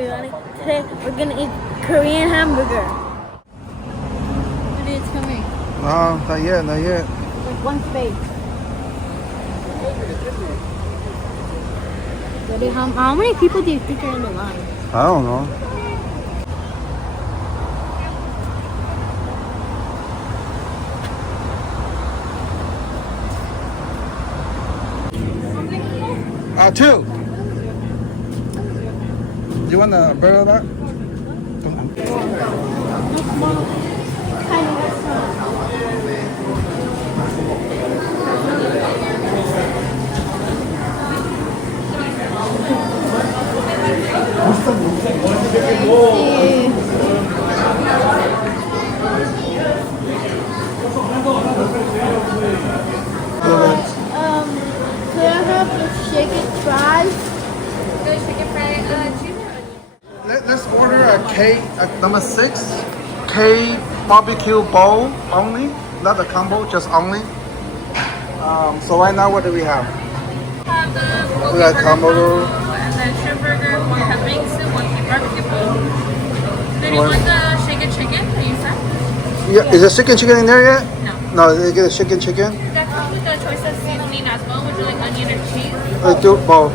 everybody. Today we're gonna eat Korean hamburger. Dude, it's coming. No, not yet, not yet. Like one space. Daddy, how many people do you think are in the line? I don't know. Two. You want a burger that? Could I have the chicken fries? Let's order a K, number 6, K-BBQ bowl only, not a combo, just only. So right now, what do we have? Have We got combo. and then shrimp burger, one have Bingsu, one K-BBQ bowl. Then you want the shaken chicken that you said? Yeah, is there chicken in there yet? No. No, they get a chicken. That comes with the choice of seasoning as well. Would you like onion or cheese? Let's do both.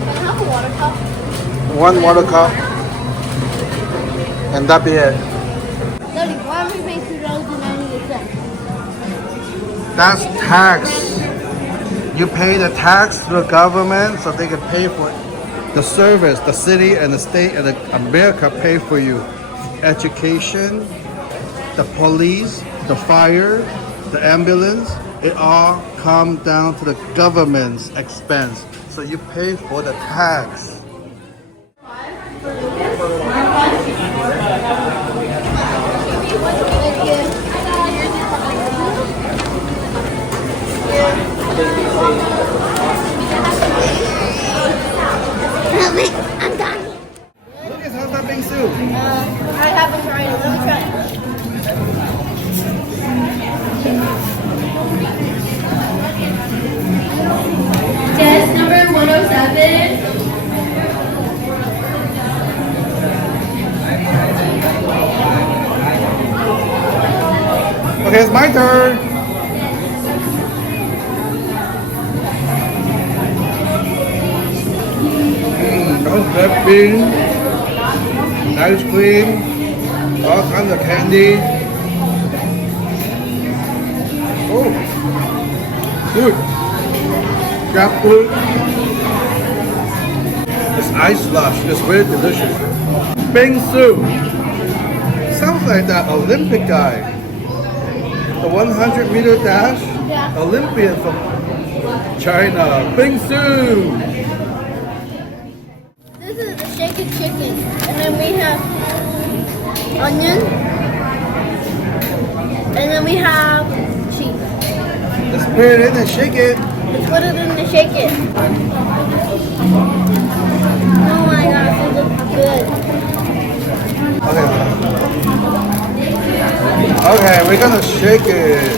Can I have a water cup? One water cup. And that be it. Daddy, why are we paying $2.98? That's tax. You pay the tax to the government so they can pay for the service. The city and the state and America pay for you. Education, the police, the fire, the ambulance, it all comes down to the government's expense. So you pay for the tax. I'm done. Lucas, how's that Bingsu? I haven't tried it. Let me try it. Test number 107. Okay, it's my turn. Red bean, ice cream, all kinds of candy. Oh, good. Jackfruit. It's ice slush. It's very delicious. Bingsu. Sounds like that Olympic guy. The 100-meter dash. Yeah. Olympian from China. Bingsu. This is the shaken chicken. And then we have onion. And then we have cheese. Let's put it in and shake it. Let's put it in the shake it. Oh my gosh, it looks good. Okay, we're gonna shake it.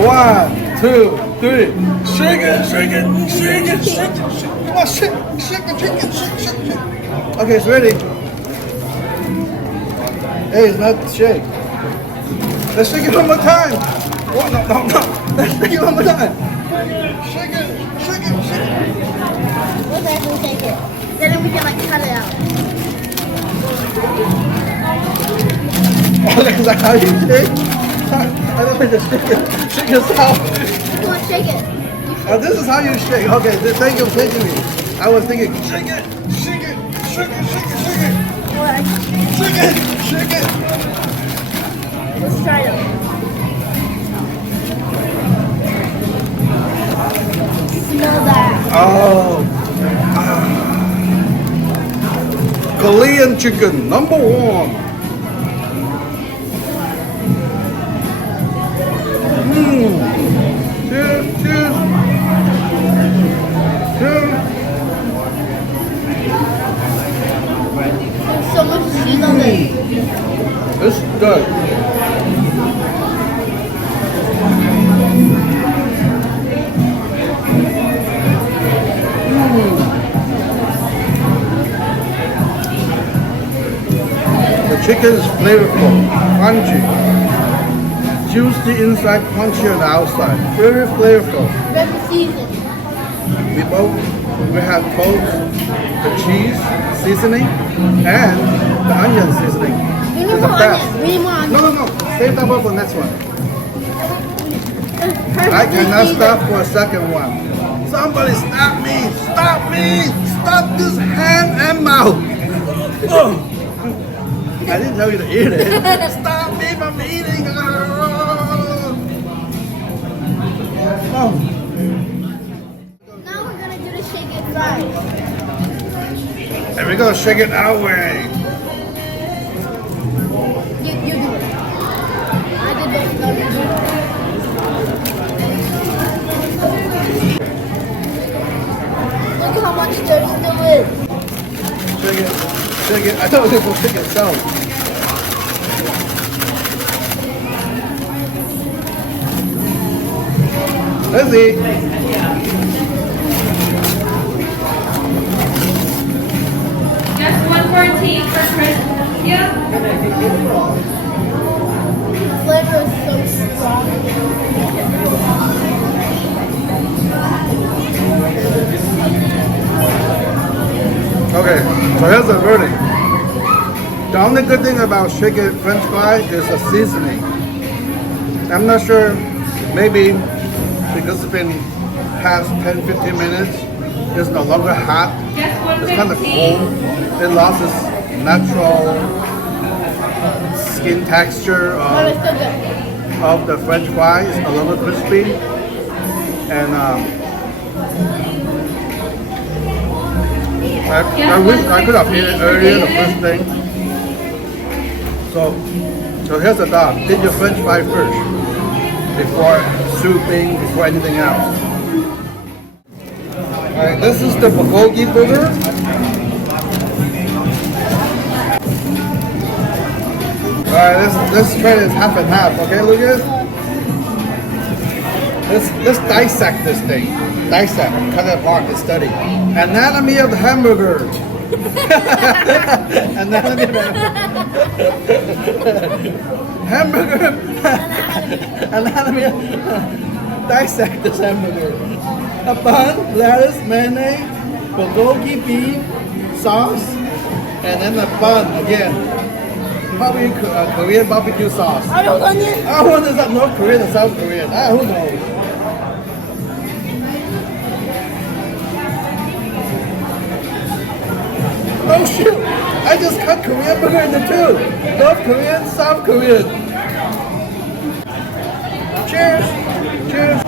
1, 2, 3. Shake it, shake it, shake it, shake it. Come on, shake it, shake it, shake it. Okay, it's ready. Hey, it's not shake. Let's shake it one more time. Oh, no. Let's shake it one more time. Shake it, shake it, shake it. Let's actually shake it. Then we can like cut it out. Oh, is that how you shake? I don't think just shake it. Shake yourself. Come on, shake it. Oh, this is how you shake. Okay, thank you for taking me. I was thinking, shake it, shake it, shake it, shake it, shake it. Alright, Shake it, shake it. let's try it. Smell that. Oh. Korean chicken, number 1. Cheers, cheers. Cheers. There's so much cheese on it. It's good. chicken is flavorful, crunchy, juicy inside, crunchy on the outside. Very flavorful. Very seasoned. We have both the cheese seasoning and the onion seasoning. We need It's the more best. onion. We need more onion. No. Save that one for next one. I Perfectly cannot seasoned. stop for a second one. Somebody stop me! Stop me! Stop this hand and mouth! Oh. I didn't tell you to eat it. Stop me from eating! Oh. Now we're gonna do the shake and fries. And we're gonna shake it our way. You do it. I did those numbers. Look how much there still is. Shake it. I thought it was shake itself. Let's eat. Just 114 for Chris. Yeah. The flavor is so strong. Okay, so here's the verdict. The only good thing about shaken French fry is the seasoning. I'm not sure, maybe because it's been past 10-15 minutes, it's no longer hot. It's kind of cold. It lost its natural skin texture But it's still good. of the French fry. It's no longer crispy. And I wish I could have eaten it earlier, the first thing. So here's the thought. Eat your French fry first before souping, before anything else. Alright, this is the Bulgogi burger. Alright, let's try this half and half, okay, Lucas? Let's dissect this thing. Dissect, cut it apart and study. Anatomy of the hamburger. Anatomy of the hamburger. Anatomy of dissect this hamburger. A bun, lettuce, mayonnaise, bulgogi beef, sauce, and then the bun again. Probably Korean barbecue sauce. Are those onions? I wonder is that North Korean or South Korean? Who knows? Oh shoot! I just cut Korean burger into two. North Korean, South Korean. Cheers! Cheers!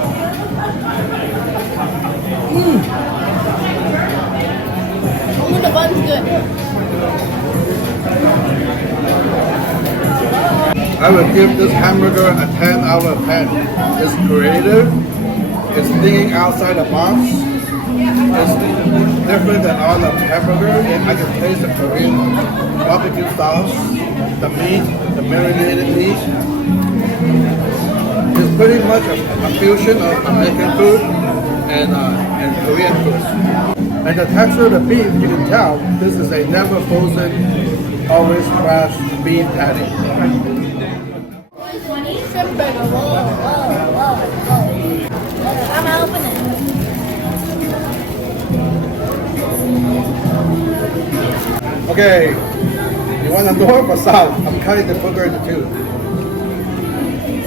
Only the bun's good. I would give this hamburger a 10 out of 10. It's creative. It's thinking outside the box. It's different than all the hamburger. I can taste the Korean barbecue sauce, the meat, the marinated meat. It's pretty much a fusion of American food and Korean food. And the texture of the beef, you can tell this is a never frozen, always fresh beef patty. Shrimp burger. Whoa. I'm gonna open it. Okay, you want the north or south? I'm cutting the burger into two.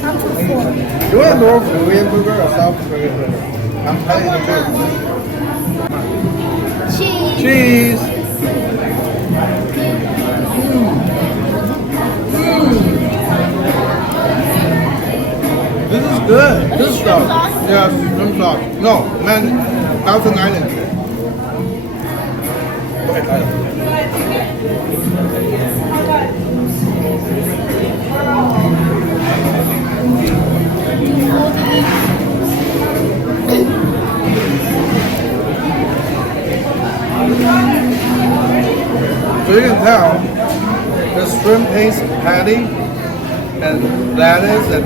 I'm too full. You want a North Korean burger or South Korean burger? I'm cutting the two. Cheese. Cheese! This is good. This shrimp stuff. sauce? Yeah, shrimp sauce. No, man, Thousand Island. So you can tell the shrimp paste patty and lettuce and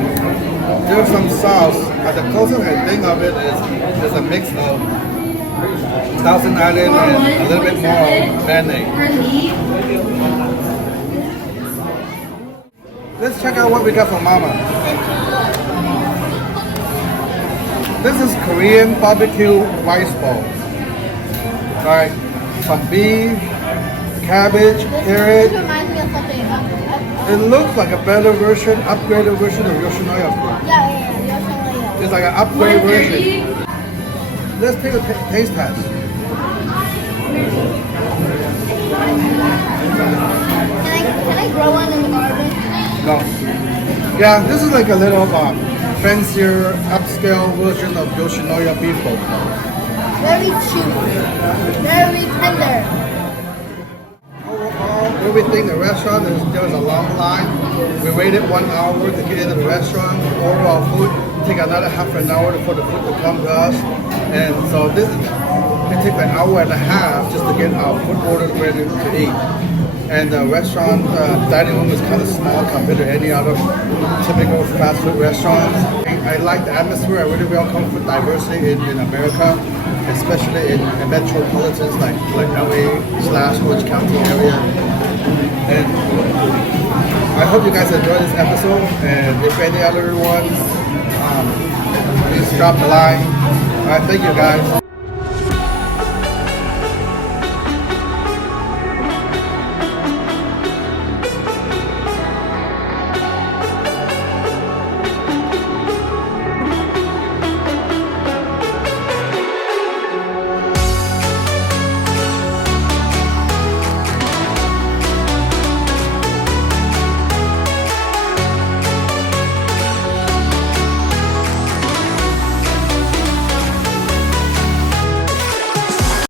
there's some sauce. But the closest I think of it is a mix of Thousand Island and a little bit more mayonnaise. Let's check out what we got for Mama. This is Korean barbecue rice bowl. Alright, some beef, cabbage, This carrot. reminds me of something. It looks like a better version, upgraded version of Yoshinoya food. Yeah. It's like an upgrade version. Let's take a taste test. Can I grow one in the garden? No. Yeah, this is like a little fancier, upscale version of Yoshinoya beef bowl. Very cheap. Very tender. Overall, everything in the restaurant, there was a long line. We waited 1 hour to get into the restaurant, order our food, take another half an hour for the food to come to us. And so it took an hour and a half just to get our food orders ready to eat. And the restaurant dining room is kind of small compared to any other typical fast food restaurants. I like the atmosphere. I really welcome food diversity in America, especially in metropolitans like LA/Orange County area. And I hope you guys enjoyed this episode. And if any other ones, please drop a line. All right, thank you guys.